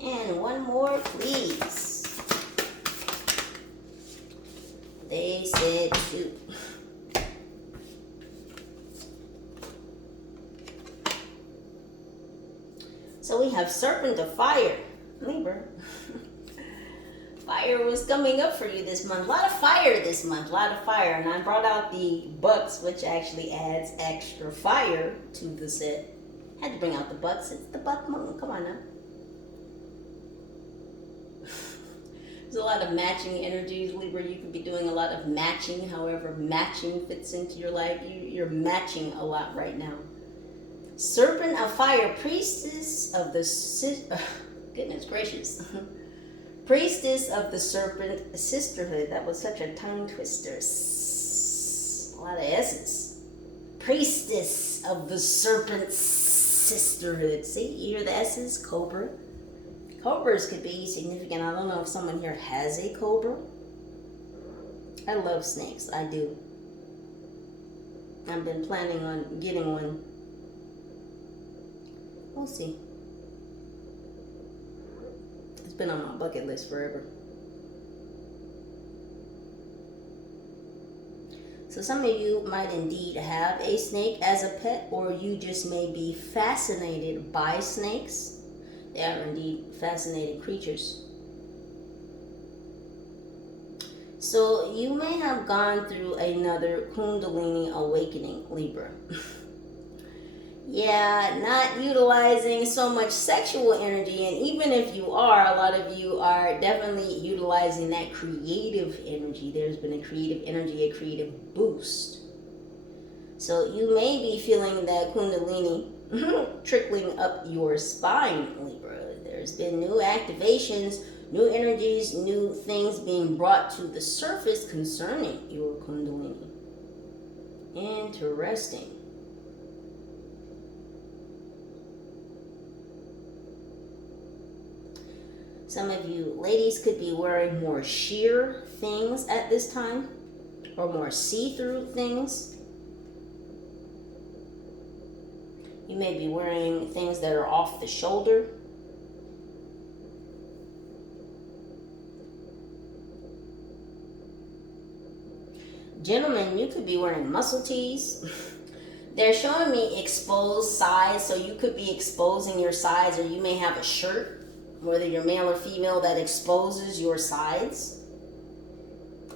And one more, please. They said 2. So we have Serpent of Fire, Libra. Fire was coming up for you this month. A lot of fire this month, a lot of fire. And I brought out the bucks, which actually adds extra fire to the set. Had to bring out the bucks. It's the buck moon. Come on now. There's a lot of matching energies, Libra. You could be doing a lot of matching, however matching fits into your life. You're matching a lot right now. Serpent of Fire, Priestess of the... goodness gracious. Priestess of the Serpent Sisterhood. That was such a tongue twister. A lot of S's. Priestess of the Serpent Sisterhood. See, you hear the S's? Cobra. Cobras could be significant. I don't know if someone here has a cobra. I love snakes. I do. I've been planning on getting one. We'll see. It's been on my bucket list forever. So some of you might indeed have a snake as a pet, or you just may be fascinated by snakes. They are indeed fascinating creatures. So you may have gone through another Kundalini awakening, Libra. Yeah, not utilizing so much sexual energy, and even if you are, a lot of you are definitely utilizing that creative energy. There's been a creative energy, a creative boost. So you may be feeling that Kundalini trickling up your spine, Libra. There's been new activations, new energies, new things being brought to the surface concerning your Kundalini. Interesting. Some of you ladies could be wearing more sheer things at this time, or more see-through things. You may be wearing things that are off the shoulder. Gentlemen, you could be wearing muscle tees. They're showing me exposed sides, so you could be exposing your sides, or you may have a shirt, whether you're male or female, that exposes your sides.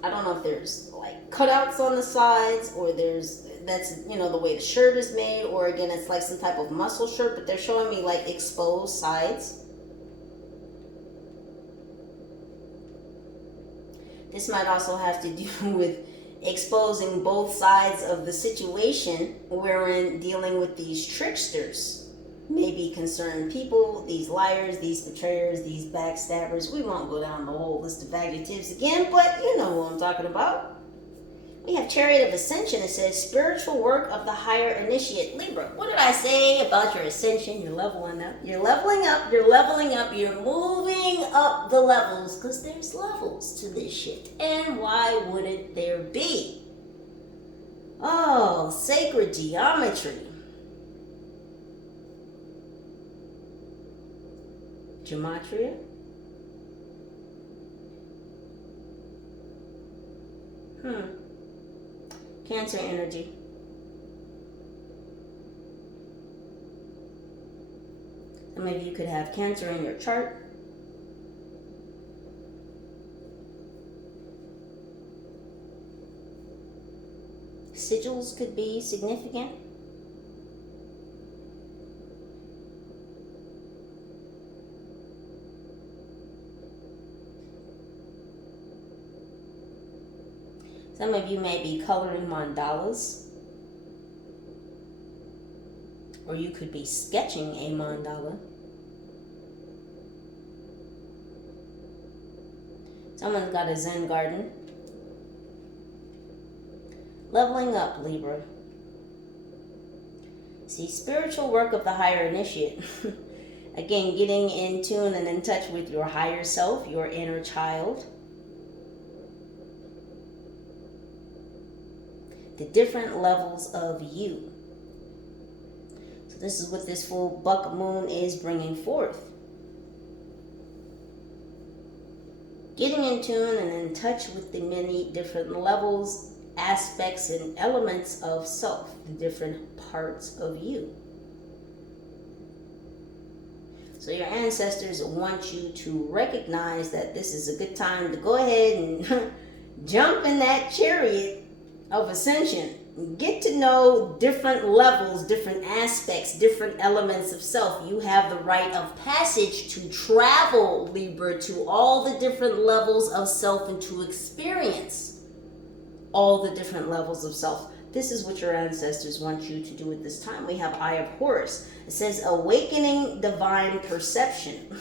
I don't know if there's like cutouts on the sides, or that's, you know, the way the shirt is made, or again, it's like some type of muscle shirt, but they're showing me like exposed sides. This might also have to do with exposing both sides of the situation wherein dealing with these tricksters. Maybe concerned people, these liars, these betrayers, these backstabbers. We won't go down the whole list of adjectives again, but you know what I'm talking about. We have Chariot of Ascension. It says spiritual work of the higher initiate. Libra, what did I say about your ascension? You're leveling up. You're leveling up. You're leveling up. You're moving up the levels, because there's levels to this shit. And why wouldn't there be? Oh, sacred geometry. Gematria. Cancer energy. Some of you could have Cancer in your chart. Sigils could be significant. Some of you may be coloring mandalas, or you could be sketching a mandala. Someone's got a Zen garden. Leveling up, Libra. See, spiritual work of the higher initiate. Again, getting in tune and in touch with your higher self, your inner child. The different levels of you. So this is what this full buck moon is bringing forth. Getting in tune and in touch with the many different levels, aspects, and elements of self, the different parts of you. So your ancestors want you to recognize that this is a good time to go ahead and jump in that chariot of ascension. Get to know different levels, different aspects, different elements of self. You have the rite of passage to travel, Libra, to all the different levels of self and to experience all the different levels of self. This is what your ancestors want you to do at this time. We have Eye of Horus. It says awakening divine perception.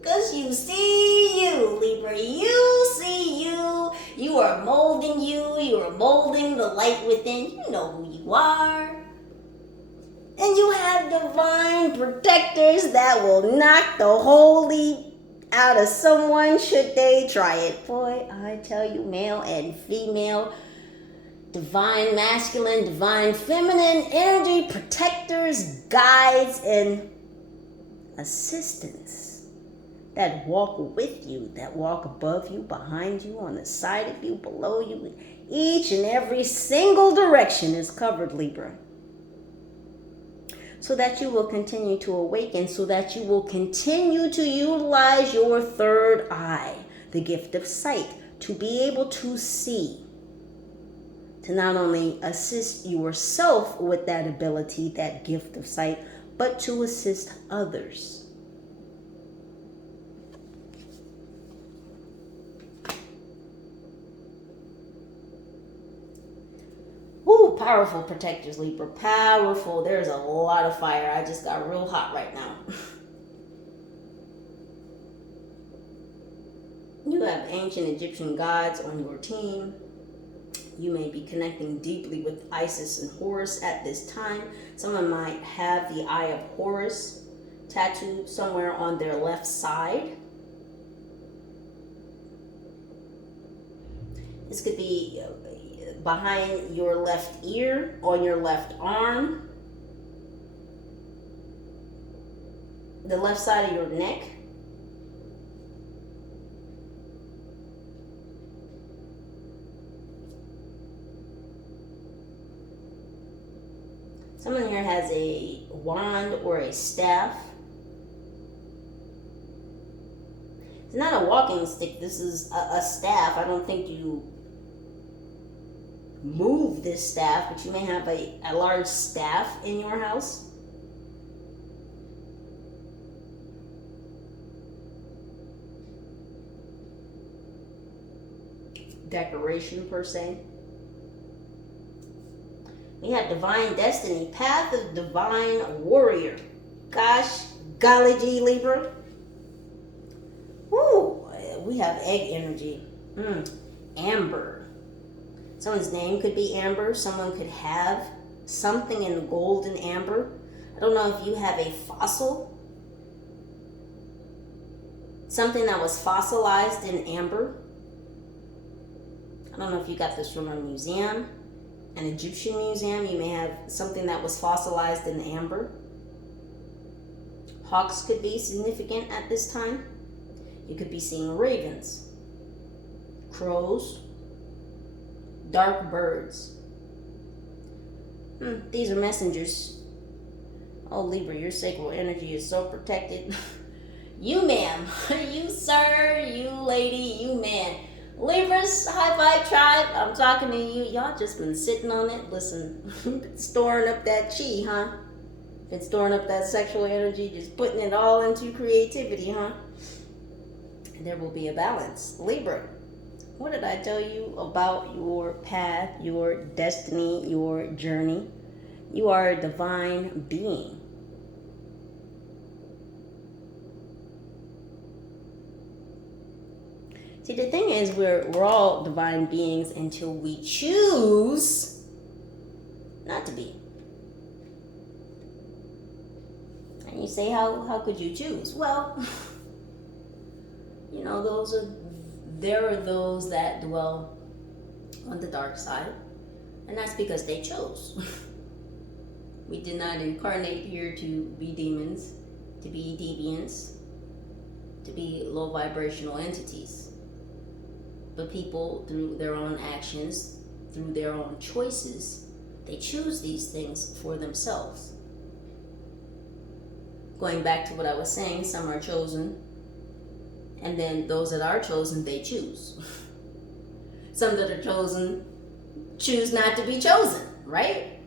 Because you see you, Libra. You see you. You are molding you. You are molding the light within. You know who you are. And you have divine protectors that will knock the holy out of someone should they try it. Boy, I tell you, male and female, divine masculine, divine feminine energy, protectors, guides, and assistants that walk with you, that walk above you, behind you, on the side of you, below you. Each and every single direction is covered, Libra. So that you will continue to awaken, so that you will continue to utilize your third eye, the gift of sight, to be able to see, to not only assist yourself with that ability, that gift of sight, but to assist others. Ooh, powerful protectors, Libra. Powerful. There's a lot of fire. I just got real hot right now. You have ancient Egyptian gods on your team. You may be connecting deeply with Isis and Horus at this time. Someone might have the Eye of Horus tattooed somewhere on their left side. This could be behind your left ear, on your left arm, the left side of your neck. Someone here has a wand or a staff. It's not a walking stick, this is a staff. I don't think you move this staff, but you may have a large staff in your house. Decoration per se. We have divine destiny, path of divine warrior. Gosh, golly gee, Libra. Woo, we have egg energy. Amber. Someone's name could be Amber. Someone could have something in golden amber. I don't know if you have a fossil. Something that was fossilized in amber. I don't know if you got this from a museum, an Egyptian museum. You may have something that was fossilized in amber. Hawks could be significant at this time. You could be seeing ravens, crows, dark birds. These are messengers. Oh, Libra, your sacral energy is so protected. You, ma'am. You, sir. You, lady. You, man. Libras, high five tribe. I'm talking to you. Y'all just been sitting on it. Listen, been storing up that chi, huh? Been storing up that sexual energy, just putting it all into creativity, huh? And there will be a balance. Libra, what did I tell you about your path, your destiny, your journey? You are a divine being. See, the thing is, we're all divine beings until we choose not to be. And you say, how could you choose? Well, you know, there are those that dwell on the dark side, and that's because they chose. We did not incarnate here to be demons, to be deviants, to be low vibrational entities. But people, through their own actions, through their own choices, they choose these things for themselves. Going back to what I was saying, some are chosen, and then those that are chosen, they choose. Some that are chosen choose not to be chosen, right?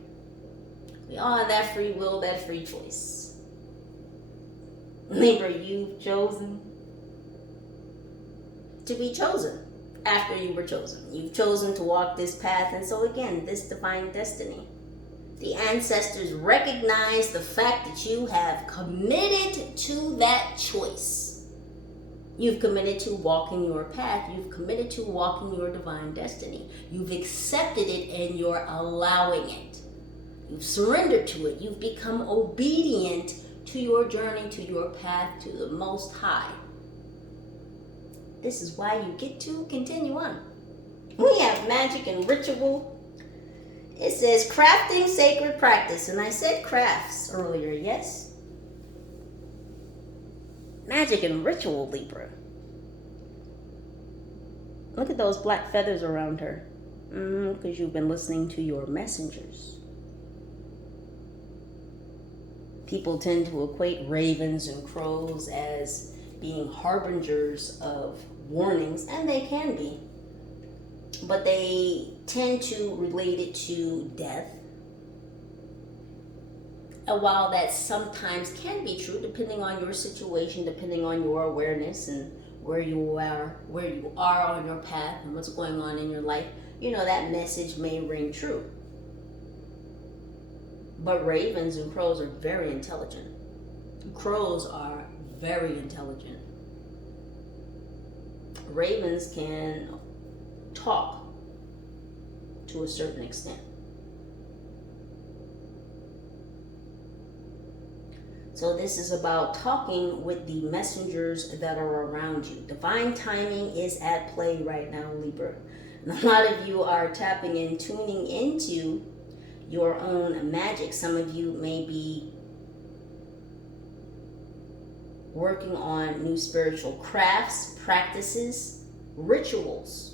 We all have that free will, that free choice. Libra, you've chosen to be chosen after you were chosen. You've chosen to walk this path, and so again, this divine destiny. The ancestors recognize the fact that you have committed to that choice. You've committed to walking your path. You've committed to walking your divine destiny. You've accepted it and you're allowing it. You've surrendered to it. You've become obedient to your journey, to your path, to the Most High. This is why you get to continue on. We have magic and ritual. It says crafting sacred practice. And I said crafts earlier, yes? Magic and ritual, Libra. Look at those black feathers around her. Because you've been listening to your messengers. People tend to equate ravens and crows as being harbingers of warnings, and they can be. But they tend to relate it to death. And while that sometimes can be true, depending on your situation, depending on your awareness and where you are on your path and what's going on in your life, that message may ring true. But ravens and crows are very intelligent. Crows are very intelligent. Ravens can talk to a certain extent. So this is about talking with the messengers that are around you. Divine timing is at play right now, Libra. And a lot of you are tapping in, tuning into your own magic. Some of you may be working on new spiritual crafts, practices, rituals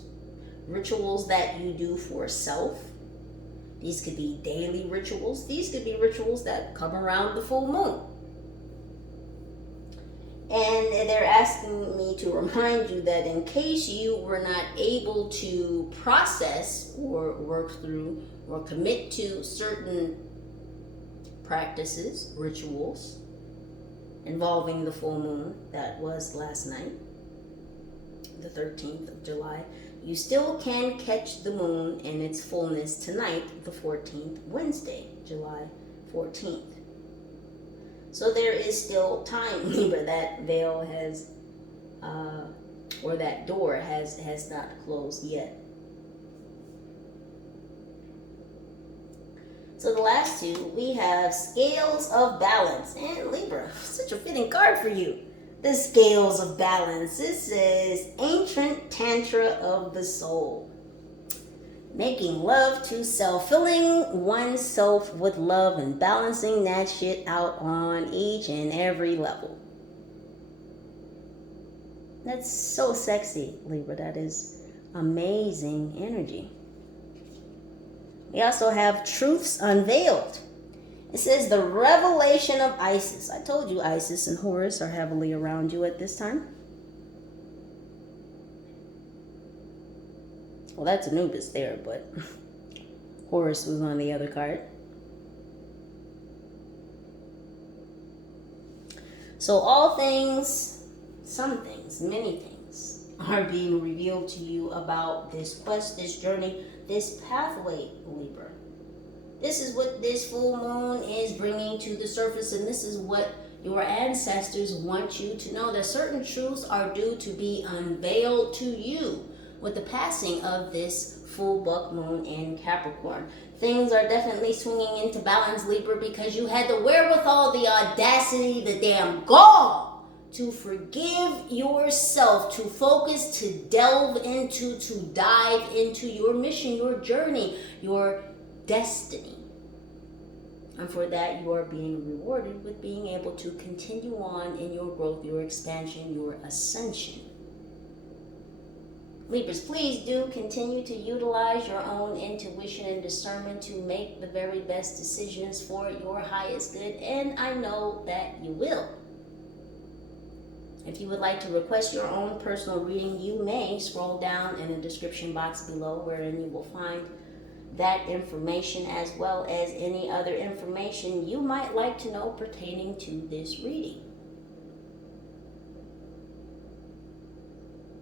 that you do for self. These could be daily rituals. These could be rituals that come around the full moon. And they're asking me to remind you that in case you were not able to process or work through or commit to certain practices, rituals, involving the full moon that was last night, the 13th of July, you still can catch the moon in its fullness tonight, the 14th, Wednesday, July 14th. So there is still time, Libra. That veil has, or that door has not closed yet. So the last two, we have Scales of Balance. And Libra, such a fitting card for you. The Scales of Balance. This is Ancient Tantra of the Soul. Making love to self, filling oneself with love and balancing that shit out on each and every level. That's so sexy, Libra. That is amazing energy. We also have Truths Unveiled. It says the revelation of Isis. I told you Isis and Horus are heavily around you at this time. Well, that's Anubis there, but Horus was on the other card. So all things, some things, many things are being revealed to you about this quest, this journey, this pathway, Libra. This is what this full moon is bringing to the surface, and this is what your ancestors want you to know, that certain truths are due to be unveiled to you with the passing of this full buck moon in Capricorn. Things are definitely swinging into balance, Libra, because you had the wherewithal, the audacity, the damn gall to forgive yourself, to focus, to delve into, to dive into your mission, your journey, your destiny. And for that, you are being rewarded with being able to continue on in your growth, your expansion, your ascension. Libras, please do continue to utilize your own intuition and discernment to make the very best decisions for your highest good, and I know that you will. If you would like to request your own personal reading, you may scroll down in the description box below, wherein you will find that information as well as any other information you might like to know pertaining to this reading.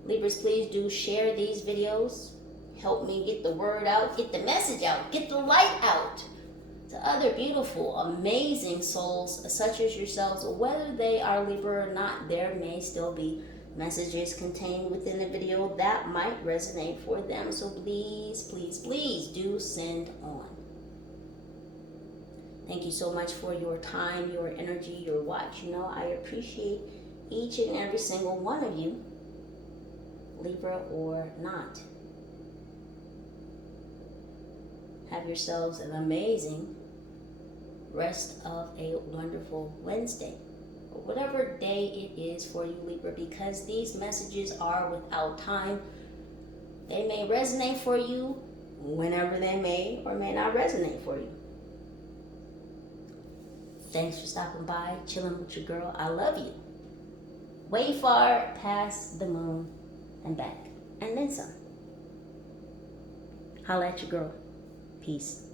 Libras, please do share these videos. Help me get the word out, get the message out, get the light out to other beautiful, amazing souls such as yourselves. Whether they are Libra or not, there may still be messages contained within the video that might resonate for them. So please, please, please do send on. Thank you so much for your time, your energy, your watch. You know, I appreciate each and every single one of you, Libra or not. Have yourselves an amazing rest of a wonderful Wednesday, or whatever day it is for you, Libra, because these messages are without time. They may resonate for you whenever they may or may not resonate for you. Thanks for stopping by, chilling with your girl. I love you. Way far past the moon and back, and then some. Holla at your girl. Peace.